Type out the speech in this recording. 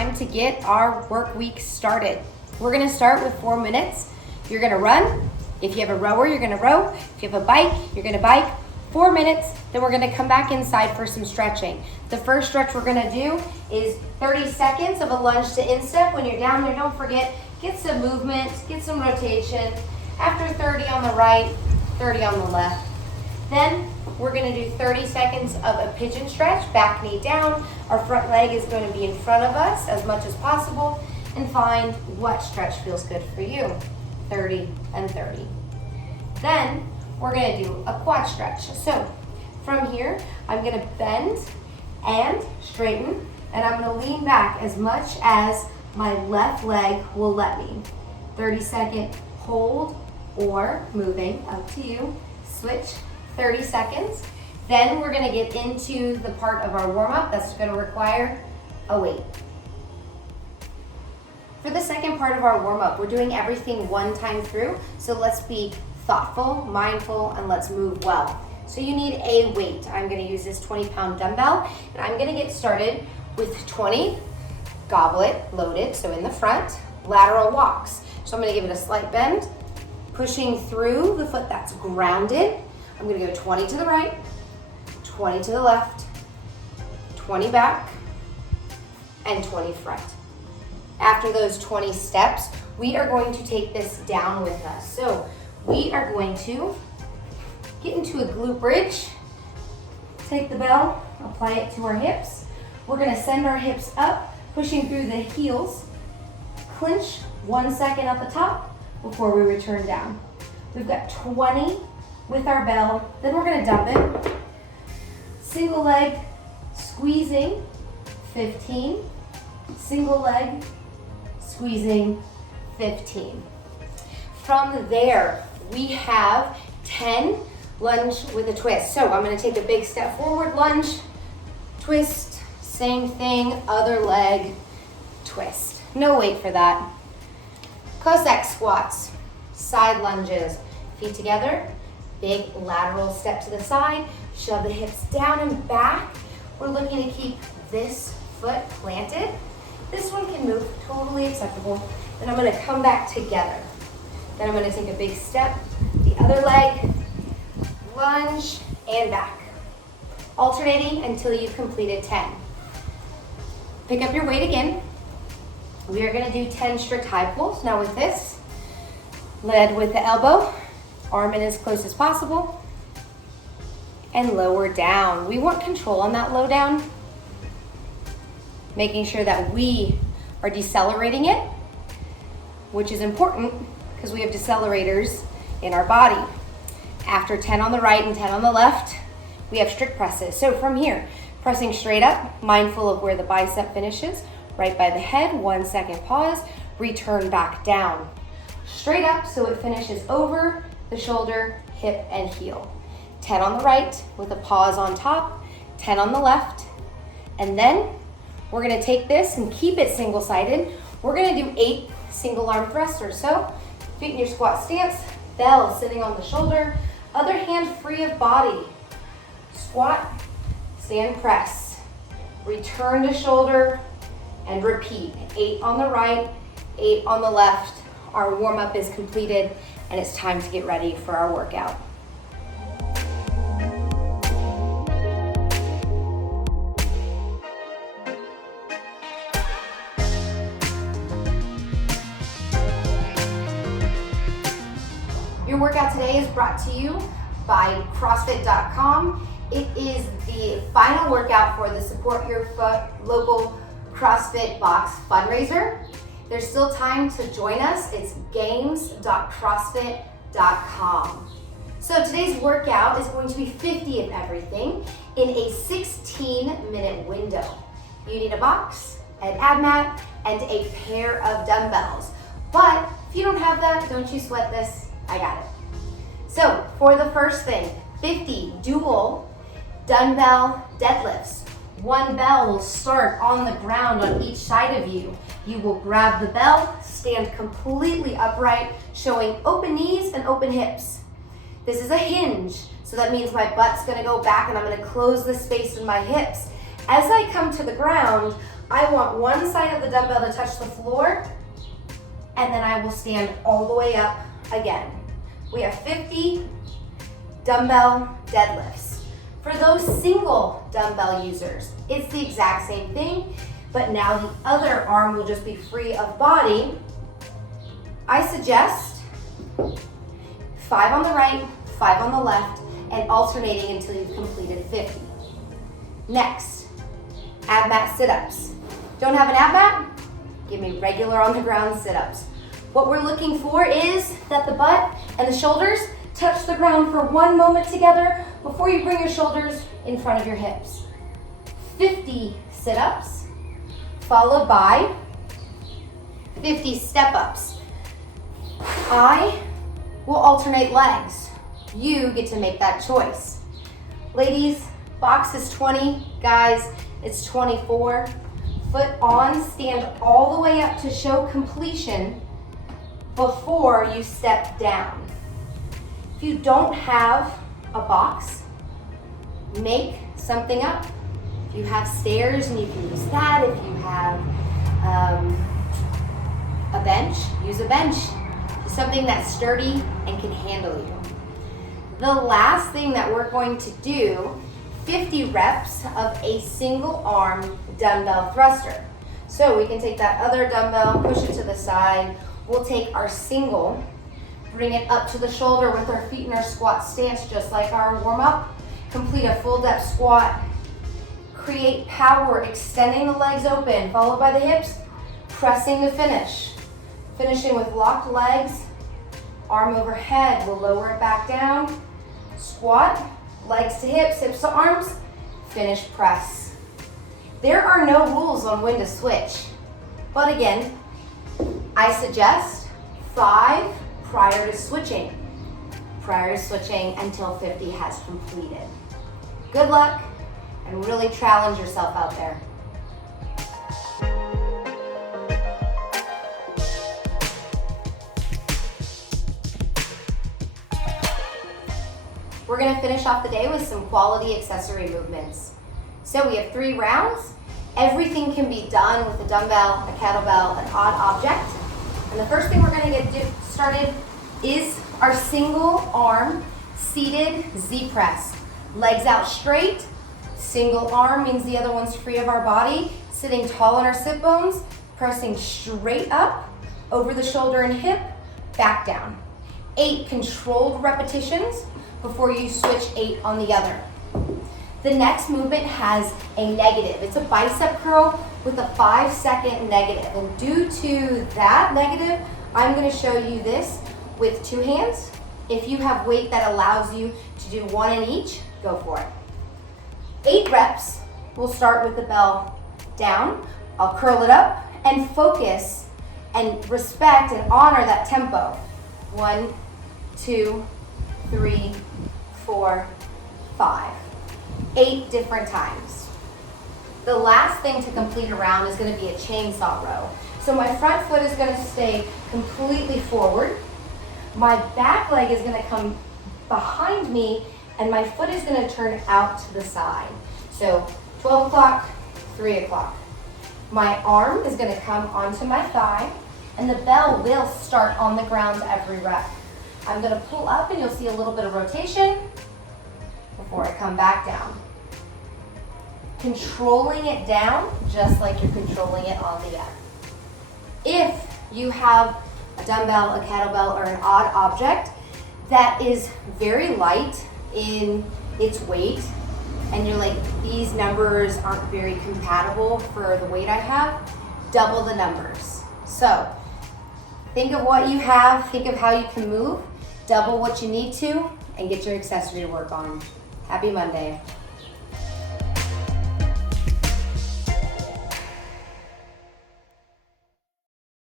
time to get our work week started. We're gonna start with 4 minutes. You're gonna run. If you have a rower, you're gonna row. If you have a bike, you're gonna bike. 4 minutes, then we're gonna come back inside for some stretching. The first stretch we're gonna do is 30 seconds of a lunge to instep. When you're down there, don't forget, get some movement, get some rotation. After 30 on the right, 30 on the left. Then we're gonna do 30 seconds of a pigeon stretch, back knee down. Our front leg is gonna be in front of us as much as possible, and find what stretch feels good for you. 30 and 30. Then we're gonna do a quad stretch. So from here, I'm gonna bend and straighten, and I'm gonna lean back as much as my left leg will let me. 30-second hold or moving, up to you. Switch, 30 seconds. Then we're gonna get into the part of our warm-up that's gonna require a weight. For the second part of our warm-up, we're doing everything one time through, so let's be thoughtful, mindful, and let's move well. So you need a weight. I'm gonna use this 20-pound dumbbell, and I'm gonna get started with 20 goblet loaded, so in the front, lateral walks. So I'm gonna give it a slight bend, pushing through the foot that's grounded. I'm gonna go 20 to the right, 20 to the left, 20 back, and 20 front. After those 20 steps, we are going to take this down with us. So we are going to get into a glute bridge, take the bell, apply it to our hips. We're gonna send our hips up, pushing through the heels, clinch 1 second at the top before we return down. We've got 20 with our bell, then we're gonna dump it. Single leg, squeezing, 15. Single leg, squeezing, 15. From there, we have 10 lunge with a twist. So I'm gonna take a big step forward, lunge, twist, same thing, other leg, twist. No weight for that. Cossack squats, side lunges, feet together, big lateral step to the side, shove the hips down and back. We're looking to keep this foot planted. This one can move, totally acceptable. Then I'm gonna come back together. Then I'm gonna take a big step, the other leg, lunge, and back. Alternating until you've completed 10. Pick up your weight again. We are gonna do 10 strict high pulls. Now with this, lead with the elbow, arm in as close as possible, and lower down. We want control on that low down, making sure that we are decelerating it, which is important because we have decelerators in our body. After 10 on the right and 10 on the left, we have strict presses. So from here, pressing straight up, mindful of where the bicep finishes, right by the head, 1 second pause, return back down. Straight up so it finishes over the shoulder, hip, and heel. 10 on the right with a pause on top, 10 on the left, and then we're gonna take this and keep it single-sided. We're gonna do 8 single arm thrusters. So feet in your squat stance, bell sitting on the shoulder, other hand free of body. Squat, stand press, return to shoulder, and repeat. 8 on the right, 8 on the left. Our warm-up is completed, and it's time to get ready for our workout. Your workout today is brought to you by CrossFit.com. It is the final workout for the Support Your Foot local CrossFit Box fundraiser. There's still time to join us. It's games.crossfit.com. So today's workout is going to be 50 of everything in a 16-minute window. You need a box, an ab mat, and a pair of dumbbells. But if you don't have that, don't you sweat this. I got it. So for the first thing, 50 dual dumbbell deadlifts. One bell will start on the ground on each side of you. You will grab the bell, stand completely upright, showing open knees and open hips. This is a hinge, so that means my butt's gonna go back and I'm gonna close the space in my hips. As I come to the ground, I want one side of the dumbbell to touch the floor, and then I will stand all the way up again. We have 50 dumbbell deadlifts. For those single dumbbell users, it's the exact same thing, but now the other arm will just be free of body. I suggest 5 on the right, 5 on the left, and alternating until you've completed 50. Next, ab mat sit-ups. Don't have an ab mat? Give me regular on the ground sit-ups. What we're looking for is that the butt and the shoulders touch the ground for one moment together before you bring your shoulders in front of your hips. 50 sit-ups, followed by 50 step-ups. I will alternate legs. You get to make that choice. Ladies, box is 20. Guys, it's 24. Foot on, stand all the way up to show completion before you step down. If you don't have a box, make something up. If you have stairs and you can use that. If you have a bench, use a bench. Something that's sturdy and can handle you. The last thing that we're going to do, 50 reps of a single arm dumbbell thruster. So we can take that other dumbbell, push it to the side. We'll take our single, bring it up to the shoulder with our feet in our squat stance, just like our warm up. Complete a full depth squat. Create power, extending the legs open, followed by the hips, pressing to finish. Finishing with locked legs, arm overhead, we'll lower it back down. Squat, legs to hips, hips to arms, finish press. There are no rules on when to switch, but again, I suggest 5 prior to switching until 50 has completed. Good luck, and really challenge yourself out there. We're gonna finish off the day with some quality accessory movements. So we have 3 rounds. Everything can be done with a dumbbell, a kettlebell, an odd object. And the first thing we're gonna get started is our single arm seated Z press. Legs out straight, single arm means the other one's free of our body, sitting tall on our sit bones, pressing straight up, over the shoulder and hip, back down. 8 controlled repetitions before you switch 8 on the other. The next movement has a negative. It's a bicep curl with a 5-second negative. And due to that negative, I'm gonna show you this with 2 hands. If you have weight that allows you to do 1 in each, go for it. 8 reps, we'll start with the bell down. I'll curl it up and focus and respect and honor that tempo. 1, 2, 3, 4, 5. 8 different times. The last thing to complete a round is going to be a chainsaw row. So my front foot is going to stay completely forward. My back leg is going to come behind me, and my foot is going to turn out to the side. So 12 o'clock, 3 o'clock. My arm is going to come onto my thigh, and the bell will start on the ground every rep. I'm going to pull up, and you'll see a little bit of rotation before I come back down. Controlling it down just like you're controlling it on the up. If you have a dumbbell, a kettlebell, or an odd object that is very light in its weight, and you're like, these numbers aren't very compatible for the weight I have, double the numbers. So think of what you have, think of how you can move, double what you need to, and get your accessory to work on. Happy Monday.